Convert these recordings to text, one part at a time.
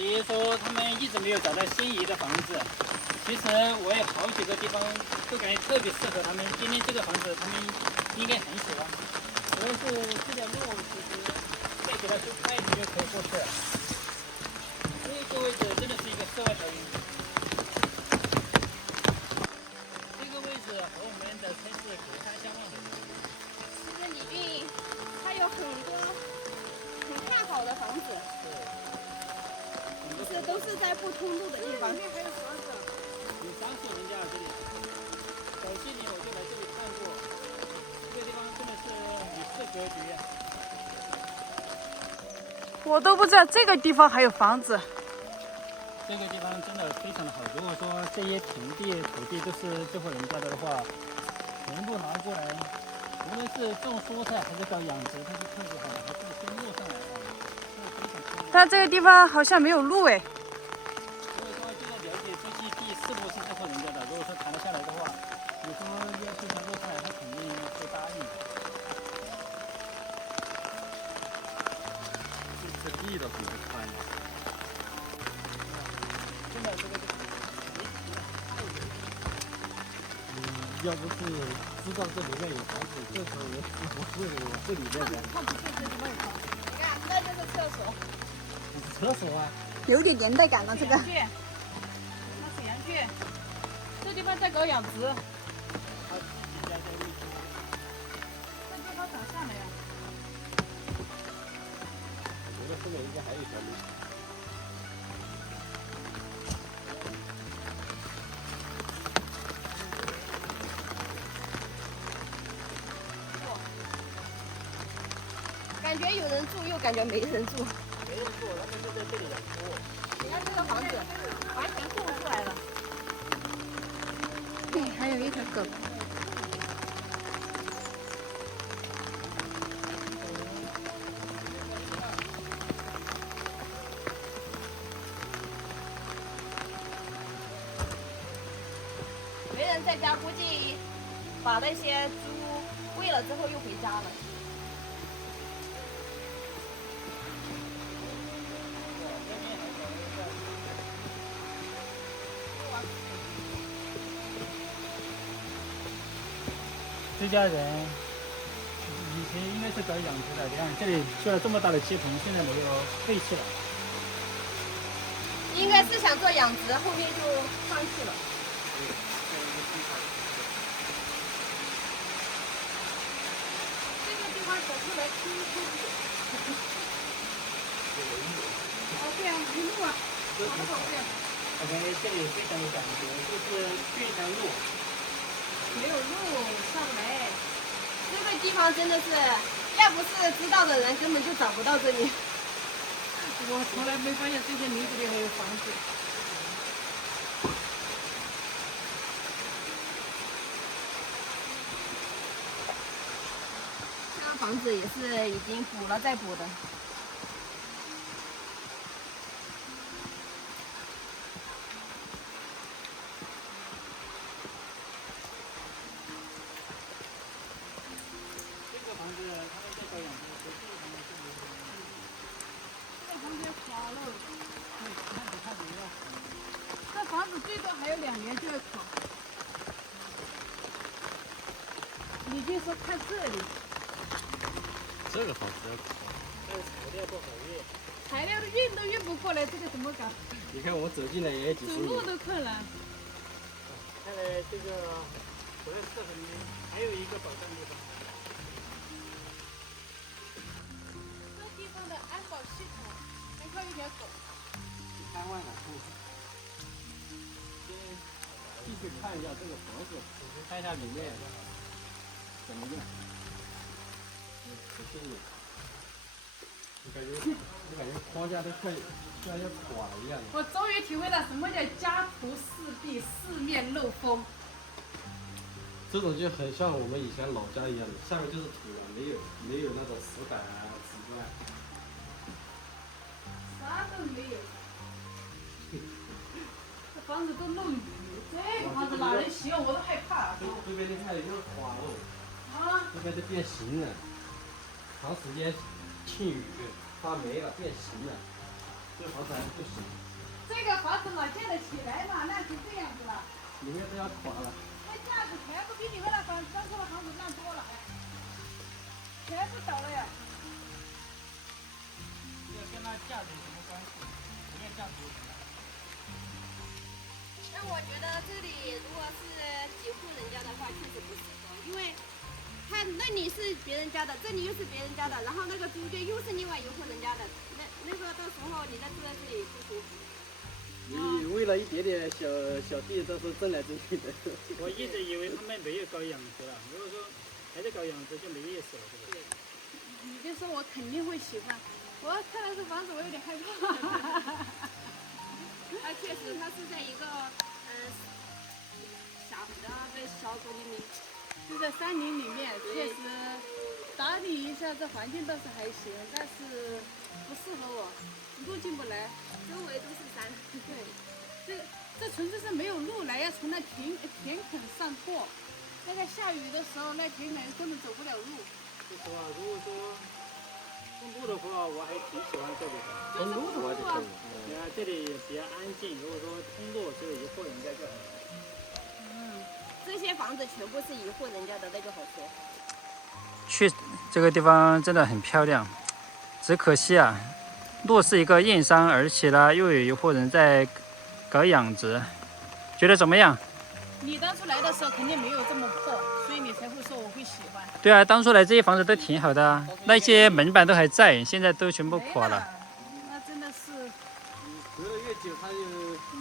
比如说他们一直没有找到心仪的房子，其实我有好几个地方都感觉特别适合他们。今天这个房子他们应该很喜欢，主要是这条路其实盖起来就快一点就可以过去了。这个位置真的是一个世外桃源。这个位置和我们的城市隔山相望的。其实李俊他有很多很看好的房子，就是都是在不通路的地方。里面还有房子。有3户人家这里，早些年我就来这里看过，这个地方真的是与世隔绝。我都不知道这个地方还有房子。这个地方真的非常的好。如果说这些田地、土地都是这户人家的话，全部拿过来，无论是种蔬菜还是搞养殖，它是特别好的，还是先弄上来啊，这是非常漂亮。但这个地方好像没有路哎。所以说就在了解这些地是不是这户人家的。如果说谈得下来的话，你说要进行落菜，他肯定会答应。这地倒很宽呀。真的这个要不是知道这里面有房子，这时候也不是我这里面的。看不见这地方有房子，你看那就是厕所，厕所啊，有点年代感了这个。那是羊圈，这地方在搞养殖。这地方咋上来呀？我觉得后面应该还有一条路。感觉有人住，又感觉没人住。没人住，他们就在这里养猪。你看这个房子完全种出来了。对，还有一条狗。没人在家，估计把那些猪喂了之后又回家了。这家人以前应该是搞养殖的，你看这里修了这么大的鸡棚，现在没有废弃了。应该是想做养殖，后面就放弃了。这个地方小出来吃出去。哦，对啊，没路啊，好不好呀？我感觉这里非常有感觉，就是这条路。没有路上不来。这个地方真的是，要不是知道的人，根本就找不到这里。我从来没发现这些林子里还有房子。这个房子也是已经补了再补的。这个房子他们在搞养殖，所以这个房子就没什么。这房子要垮了，看怎么样。这房子最多还有2年就要垮。你就说看这里，这个房子要考。但是材料不好运。材料运都运不过来，这个怎么搞？你看我走进来也有几走十米。路都困难。看来这个不太适合你们。还有一个保障地方。这地方的安保系统还靠一条狗。3万了。先进去看一下这个房子，看一下里面怎么样。不信你。我感觉框架都快要垮了一样。我终于体会到什么叫家徒四壁、四面漏风。这种就很像我们以前老家一样的，下面就是土啊，没有那种石板啊、瓷砖。啥都没有。这房子都漏雨，这个房子哪能行？我都害怕。这边你看有点垮了，啊！这边都变形了，长时间沁雨发霉了，变形了。这房子还不行，这个房子嘛建得起来嘛，烂成这样子了，里面都要垮了。那架子全部比你们那当初的房子烂多了，全部倒了呀。这跟那价值有什么关系？人家价值有什么？但我觉得这里如果是几户人家的话，确实不适合，因为它那里是别人家的，这里又是别人家的，然后那个中间又是另外一户人家的，那个到时候你再住在这里不舒服。你为了一点点小地都是争来争去的。我一直以为他们没有搞养殖了，如果说还在搞养殖就没意思了，是不是？你就说我肯定会喜欢，我看到这房子我有点害怕。它确实，它是在一个小沟里面，就在山林里面，确实打理一下这环境倒是还行，但是不适合我，路进不来。周围都是山。对，这纯粹是没有路来，要从那田埂上过。那个下雨的时候，那田埂根本走不了路。说实话，如果说通路的话，我还挺喜欢这里的。通路的话就可以。对啊，这里比较安静。如果说通路只有一户人家就好了。这些房子全部是一户人家的，那就好说。去这个地方真的很漂亮，只可惜啊，路是一个硬伤，而且呢又有一户人在搞养殖，觉得怎么样？你当初来的时候肯定没有这么破，所以你才会说我会喜欢。对啊，当初来这些房子都挺好的啊，那些门板都还在，现在都全部垮了。那真的是隔得越久，它就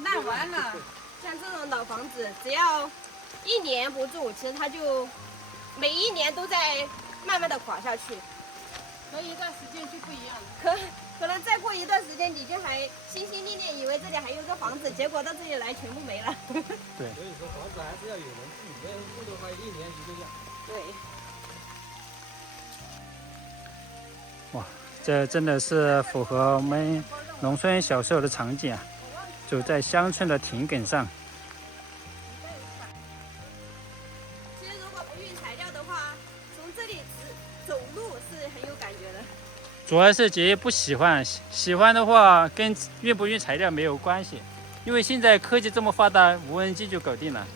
烂完了。像这种老房子，只要1年不住，其实它就每一年都在慢慢的垮下去。隔一段时间就不一样了。可能再过一段时间，你就还心心念念以为这里还有个房子，结果到这里来全部没了。所以说房子还是要有人住，没人住的话，一年一个样。对。哇，这真的是符合我们农村小时候的场景啊！走在乡村的田埂上。其实如果不运材料的话，从这里走路是很有感觉的。主要是姐姐不喜欢，喜欢的话跟运不运材料没有关系，因为现在科技这么发达，无人机就搞定了。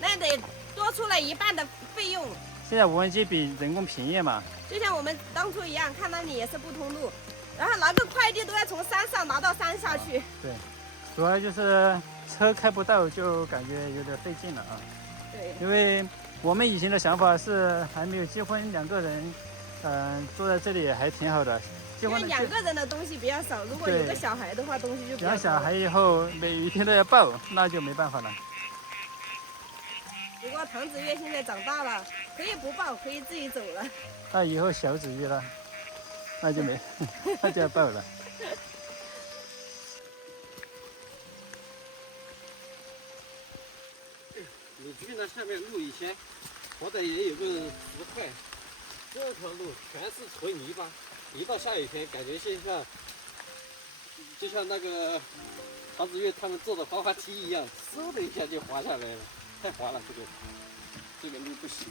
那得多出了一半的费用。现在无人机比人工便宜嘛。就像我们当初一样，看那里也是不通路，然后拿个快递都要从山上拿到山下去。对，主要就是车开不到，就感觉有点费劲了啊。对。因为我们以前的想法是还没有结婚，2个人。坐在这里还挺好的。因为2个人的东西比较少，如果有个小孩的话，东西就比较多。养小孩以后每一天都要抱，那就没办法了。不过唐子月现在长大了，可以不抱，可以自己走了。那以后小子月了，那就没，那就要抱了。你去那下面路以前，好歹也有个石块。这条路全是纯泥巴，一到下雨天，感觉就像那个唐子月他们做的滑滑梯一样，嗖的一下就滑下来了，太滑了，这个路不行。